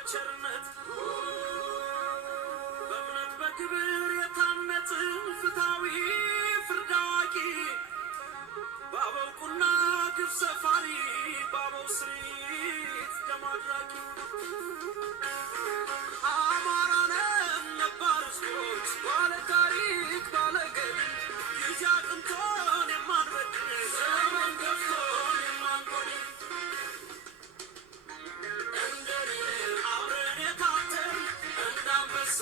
በቸርነት በእምነት በክብር የታነጽ ፍትሃዊ ፍርድ አዋቂ ባበውቁና ግፍ ሰፋሪ ባበው ስሪት ደም አድራቂ አማራነን ነባር ሕዝቦች ባለ ታሪክ ባለ ገድል ጊዜ አቅንቶን የማንበድል ዘመን ገፍቶን የማንጎድል አብረን የታተርን እንደ አንበሳ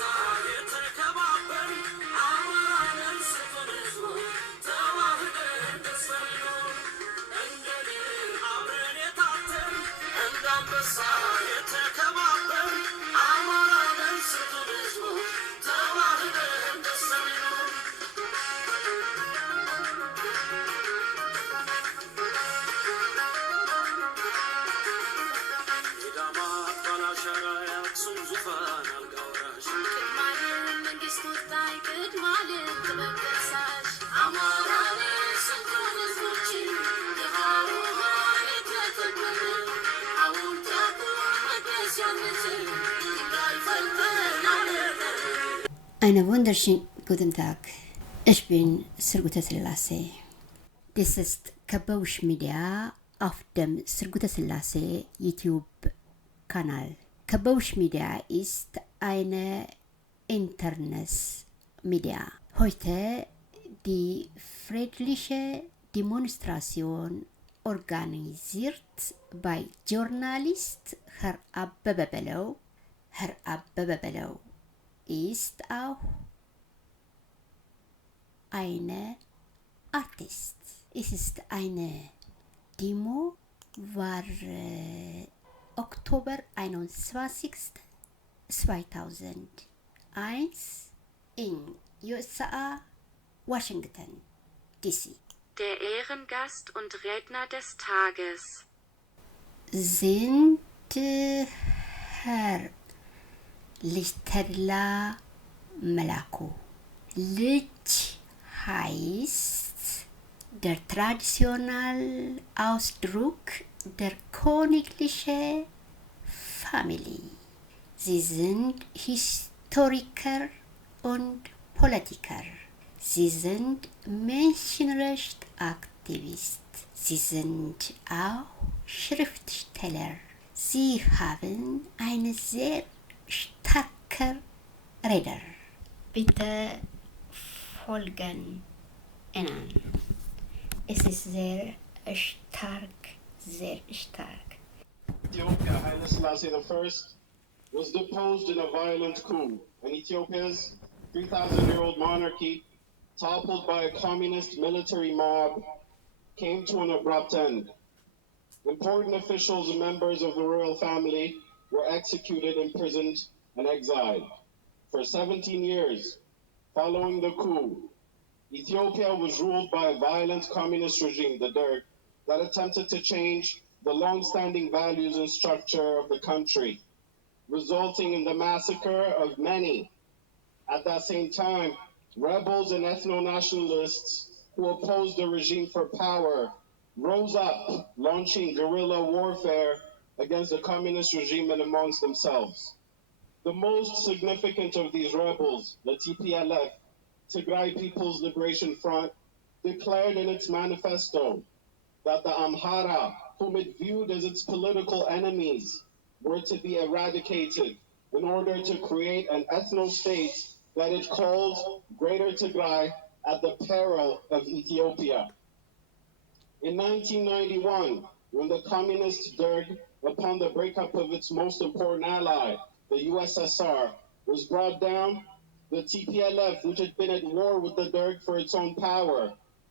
የተከባበርን አማራነን ስጡን ሕዝቦች ተዋህደን ተሰልፈን አብረን የታተርን እንደ አንበሳ የተከባበርን አማራነን ስጡን ሕዝቦች ተዋህደን ተሰልፈን የዳማት ባላሻራ የአክሱም ዙፋን አልጋ ወራሽ ቅድማለም መንግስት ወጣኝ ቅድማለም ተመቀሳሽ አማራነን ስጡን ሕዝቦችን የሃሮሃን የተከበረ ሐውልት ያቁም መቅደስ ያንጽን ድንጋይ ፈልፈል አለበር Einen wunderschönen guten Tag. Ich bin Sirgute Selassie. Dies ist Kabausch Media auf dem Sirgute Selassie YouTube-Kanal. Kabausch Media ist eine Internetmedia. Heute die friedliche Demonstration organisiert bei Journalist Herr Abbebe Below. Herr Abbebe Below ist auch eine Artist. Es ist eine Demo, war Oktober 21. 2001 in USA, Washington DC. Der Ehrengast und Redner des Tages Sind Herr Melaku. Lije heißt der traditionelle Ausdruck der königlichen Familie. Sie sind Historiker und Politiker. Sie sind Menschenrechtsaktivist. Sie sind auch Schriftsteller. Sie haben eine sehr starke Rede. Bitte folgen Ihnen. Es ist sehr stark, sehr stark. Ethiopia, Haile Selassie I, was deposed in a violent coup, and Ethiopia's 3,000-year-old monarchy, toppled by a communist military mob, came to an abrupt end. Important officials and members of the royal family were executed, imprisoned, and exiled. For 17 years, following the coup, Ethiopia was ruled by a violent communist regime, the Derg, that attempted to change the long-standing values and structure of the country, resulting in the massacre of many. At that same time, rebels and ethno-nationalists who opposed the regime for power rose up, launching guerrilla warfare against the communist regime and amongst themselves. The most significant of these rebels, the TPLF, Tigray People's Liberation Front, declared in its manifesto that the Amhara, whom it viewed as its political enemies, were to be eradicated in order to create an ethno-state that it called Greater Tigray at the peril of Ethiopia. In 1991, when the communist Derg, upon the breakup of its most important ally, the USSR, was brought down, the TPLF, which had been at war with the Derg for its own power,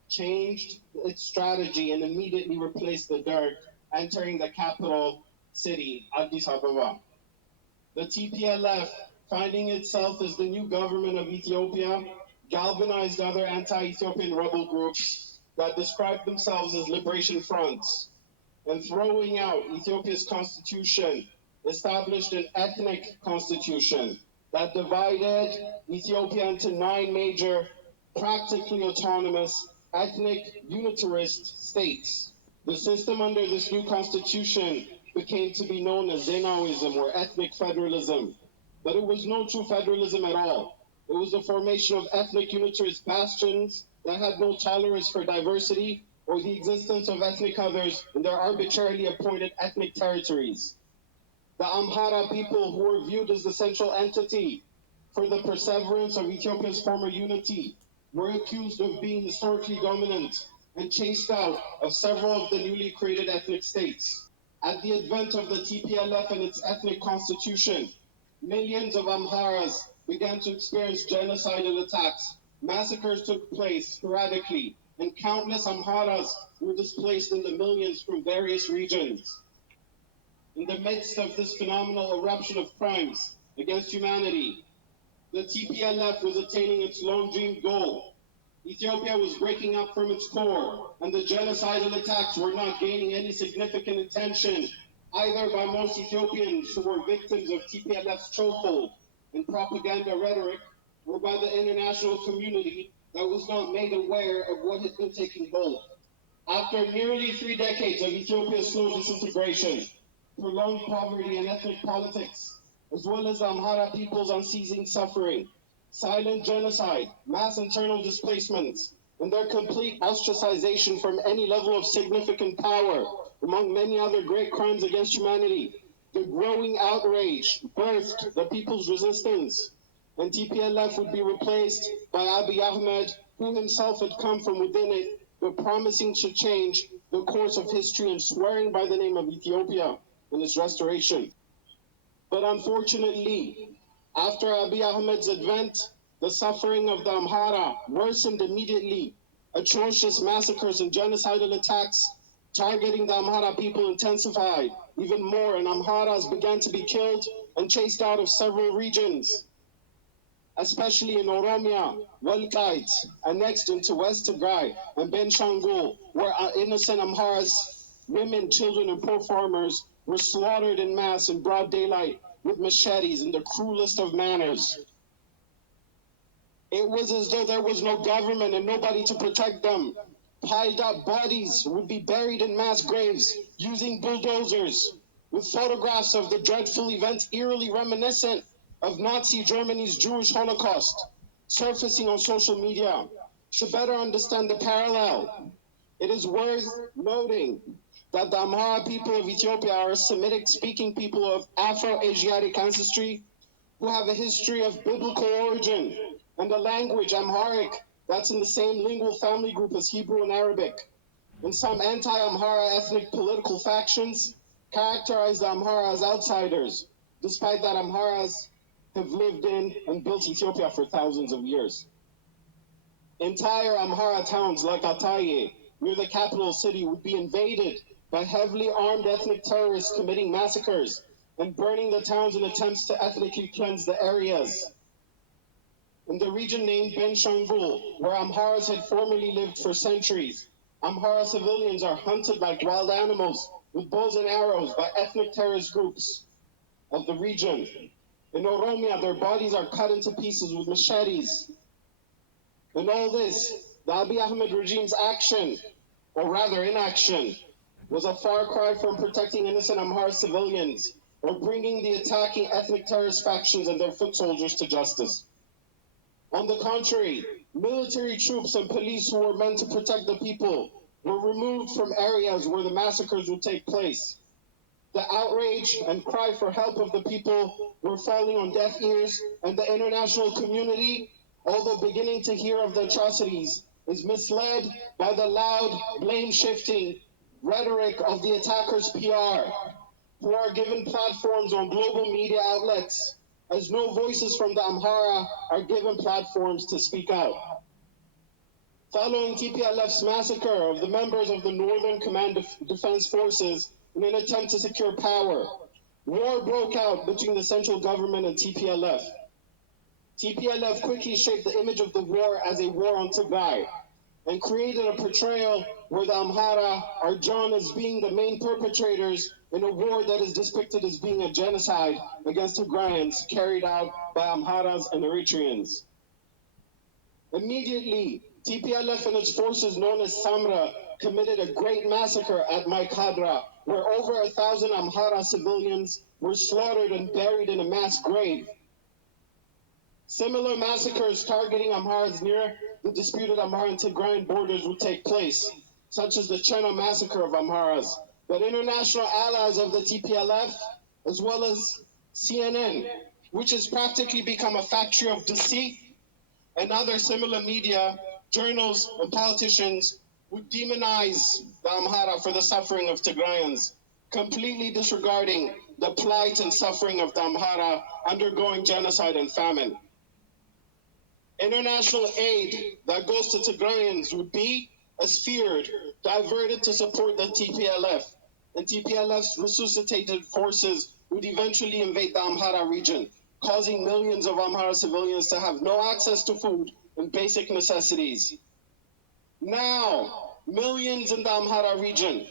changed its strategy and immediately replaced the Derg, entering the capital city, Addis Ababa. The TPLF, finding itself as the new government of Ethiopia, galvanized other anti-Ethiopian rebel groups that described themselves as liberation fronts, and throwing out Ethiopia's constitution, established an ethnic constitution that divided Ethiopia into 9 major, practically autonomous, ethnic unitarist states. The system under this new constitution became to be known as Zenawism or ethnic federalism. But it was no true federalism at all. It was the formation of ethnic unitarist bastions that had no tolerance for diversity or the existence of ethnic others in their arbitrarily appointed ethnic territories. The Amhara people, who were viewed as the central entity for the perseverance of Ethiopia's former unity, were accused of being historically dominant and chased out of several of the newly created ethnic states. At the advent of the TPLF and its ethnic constitution, millions of Amharas began to experience genocidal attacks. Massacres took place sporadically, and countless Amharas were displaced in the millions from various regions. In the midst of this phenomenal eruption of crimes against humanity, the TPLF was attaining its long-dreamed goal. Ethiopia was breaking up from its core, and the genocidal attacks were not gaining any significant attention, either by most Ethiopians who were victims of TPLF's chokehold and propaganda rhetoric, or by the international community that was not made aware of what had been taking hold. After nearly 3 decades of Ethiopia's slow disintegration, prolonged poverty and ethnic politics, as well as the Amhara people's unceasing suffering, silent genocide, mass internal displacements, and their complete ostracization from any level of significant power, among many other great crimes against humanity, the growing outrage birthed the people's resistance, and TPLF would be replaced by Abiy Ahmed, who himself had come from within it, but promising to change the course of history and swearing by the name of Ethiopia in its restoration. But unfortunately, after Abiy Ahmed's advent, the suffering of the Amhara worsened immediately. Atrocious massacres and genocidal attacks targeting the Amhara people intensified even more, and Amharas began to be killed and chased out of several regions, especially in Oromia, Walqait, annexed into West Tigray and Benshangul, where innocent Amharas, women, children, and poor farmers were slaughtered in mass in broad daylight with machetes in the cruelest of manners. It was as though there was no government and nobody to protect them. Piled up bodies would be buried in mass graves using bulldozers, with photographs of the dreadful events eerily reminiscent of Nazi Germany's Jewish Holocaust surfacing on social media. To better understand the parallel, it is worth noting that the Amhara people of Ethiopia are a Semitic-speaking people of Afro-Asiatic ancestry who have a history of biblical origin and a language, Amharic, that's in the same lingual family group as Hebrew and Arabic. And some anti-Amhara ethnic political factions characterize the Amhara as outsiders, despite that Amharas have lived in and built Ethiopia for thousands of years. Entire Amhara towns like Ataye, near the capital city, would be invaded by heavily armed ethnic terrorists committing massacres and burning the towns in attempts to ethnically cleanse the areas. In the region named Benshangul, where Amharas had formerly lived for centuries, Amhara civilians are hunted like wild animals with bows and arrows by ethnic terrorist groups of the region. In Oromia, their bodies are cut into pieces with machetes. In all this, the Abiy Ahmed regime's action, or rather inaction, was a far cry from protecting innocent Amhara civilians or bringing the attacking ethnic terrorist factions and their foot soldiers to justice. On the contrary, military troops and police who were meant to protect the people were removed from areas where the massacres would take place. The outrage and cry for help of the people were falling on deaf ears, and the international community, although beginning to hear of the atrocities, is misled by the loud, blame-shifting rhetoric of the attackers' PR, who are given platforms on global media outlets, as no voices from the Amhara are given platforms to speak out. Following TPLF's massacre of the members of the Northern Command Defense Forces in an attempt to secure power, war broke out between the central government and TPLF. TPLF quickly shaped the image of the war as a war on Tigray and created a portrayal where the Amhara are drawn as being the main perpetrators in a war that is depicted as being a genocide against Tigrayans carried out by Amharas and Eritreans. Immediately, TPLF and its forces known as Samra committed a great massacre at Maikadra, where over 1,000 Amhara civilians were slaughtered and buried in a mass grave. Similar massacres targeting Amharas near the disputed Amhara and Tigrayan borders would take place, such as the Chena massacre of Amharas. But international allies of the TPLF, as well as CNN, which has practically become a factory of deceit, and other similar media, journals, and politicians would demonize the Amhara for the suffering of Tigrayans, completely disregarding the plight and suffering of the Amhara undergoing genocide and famine. International aid that goes to Tigrayans would be, as feared, diverted to support the TPLF, and TPLF's resuscitated forces would eventually invade the Amhara region, causing millions of Amhara civilians to have no access to food and basic necessities. Now, millions in the Amhara region,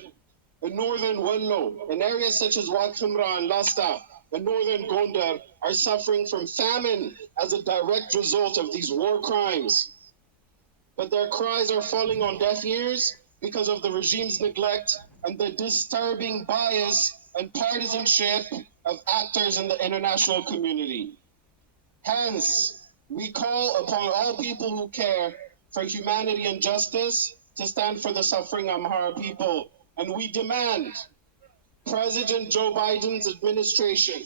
in northern Wallo, in areas such as Wad Khimra and Lasta, and northern Gondar, are suffering from famine as a direct result of these war crimes. But their cries are falling on deaf ears because of the regime's neglect and the disturbing bias and partisanship of actors in the international community. Hence, we call upon all people who care for humanity and justice to stand for the suffering Amhara people, and we demand President Joe Biden's administration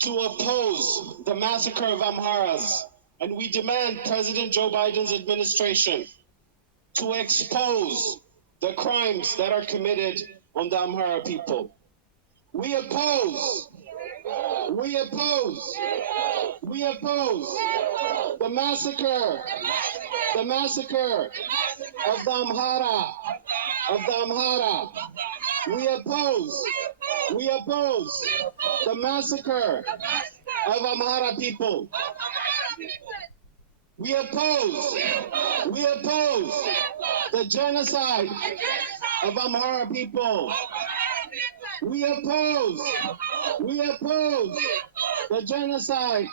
to oppose the massacre of Amharas, and we demand President Joe Biden's administration to expose the crimes that are committed on the Amhara people. We oppose the massacre of the Amhara. We oppose the massacre of Amhara people. We oppose the genocide of Amhara people. We oppose the genocide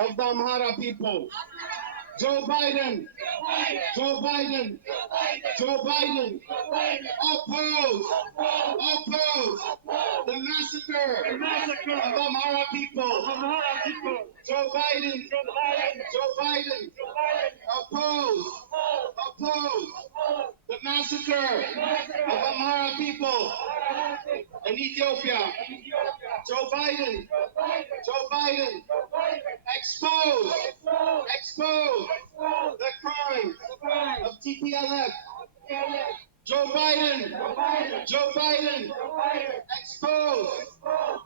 of the Amhara people. Joe Biden, oppose the massacre of Amhara people. Joe Biden, oppose the massacre of Amhara people in Ethiopia. Joe Biden, expose the crimes of TPLF. Joe Biden, expose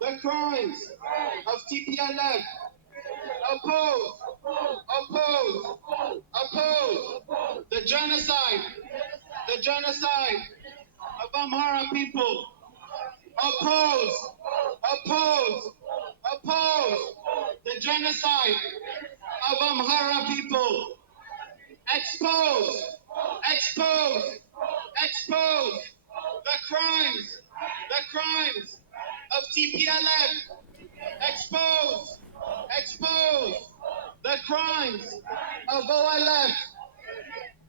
the crimes of TPLF. Oppose the genocide of Amhara people. Oppose the genocide of Amhara people. Expose the crimes of TPLF. Expose the crimes of OLF.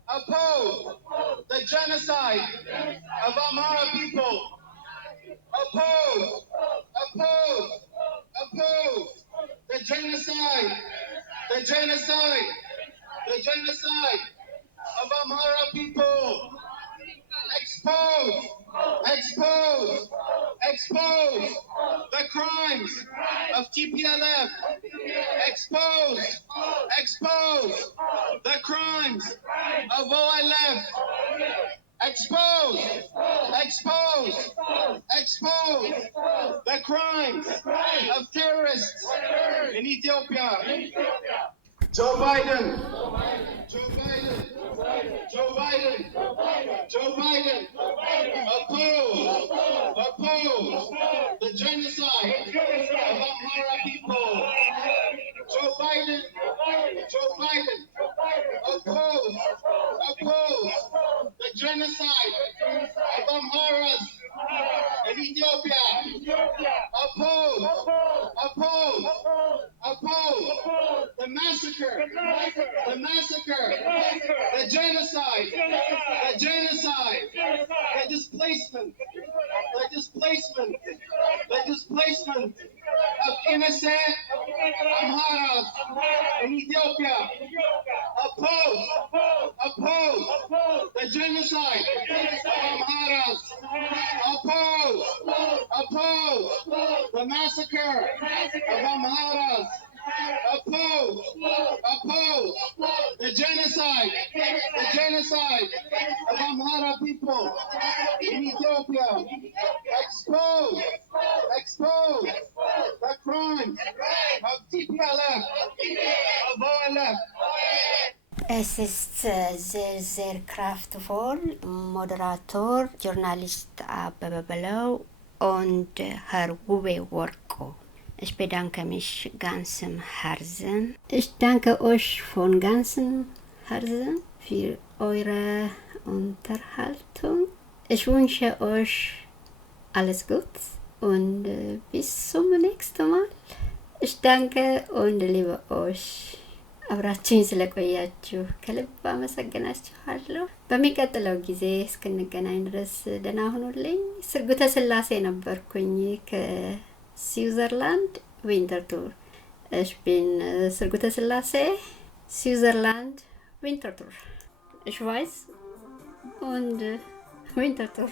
Oppose the genocide of Amhara people. Oppose the genocide of Amhara people. Expose the crimes of TPLF. Expose the crimes of OLF. Expose the crimes of terrorists in Ethiopia. Joe Biden, oppose the genocide of Amhara people. Joe Biden, oppose the genocide of Amharas in Ethiopia. Oppose the massacre, the massacre, the genocide, the displacement, of innocent Amharas in Ethiopia. Oppose the genocide of Amharas. Oppose the massacre of Amharas. Oppose the genocide of Amhara people in Ethiopia. Expose the crimes of TPLF, of OLF. Es ist sehr, sehr kraftvoll. Moderator, Journalist Abebe Belau und Herr Uwe Worko. Ich bedanke mich ganzem Herzen. Ich danke euch von ganzem Herzen für eure Unterhaltung. Ich wünsche euch alles gut und bis zum nächsten Mal. Ich danke und liebe euch. አብራችሁኝ ስለቆያችሁ ከልብ አመሰግናችኋለሁ። በሚቀጥለው ጊዜ እስክንገናኝ ድረስ ደህና ሁኑልኝ። ስርጉተ ስላሴ ነበርኩኝ ከስዊዘርላንድ ዊንተርቱር። Ich bin Sirgute Selassie, Switzerland, Winterthur. Ich weiß und Winterthur.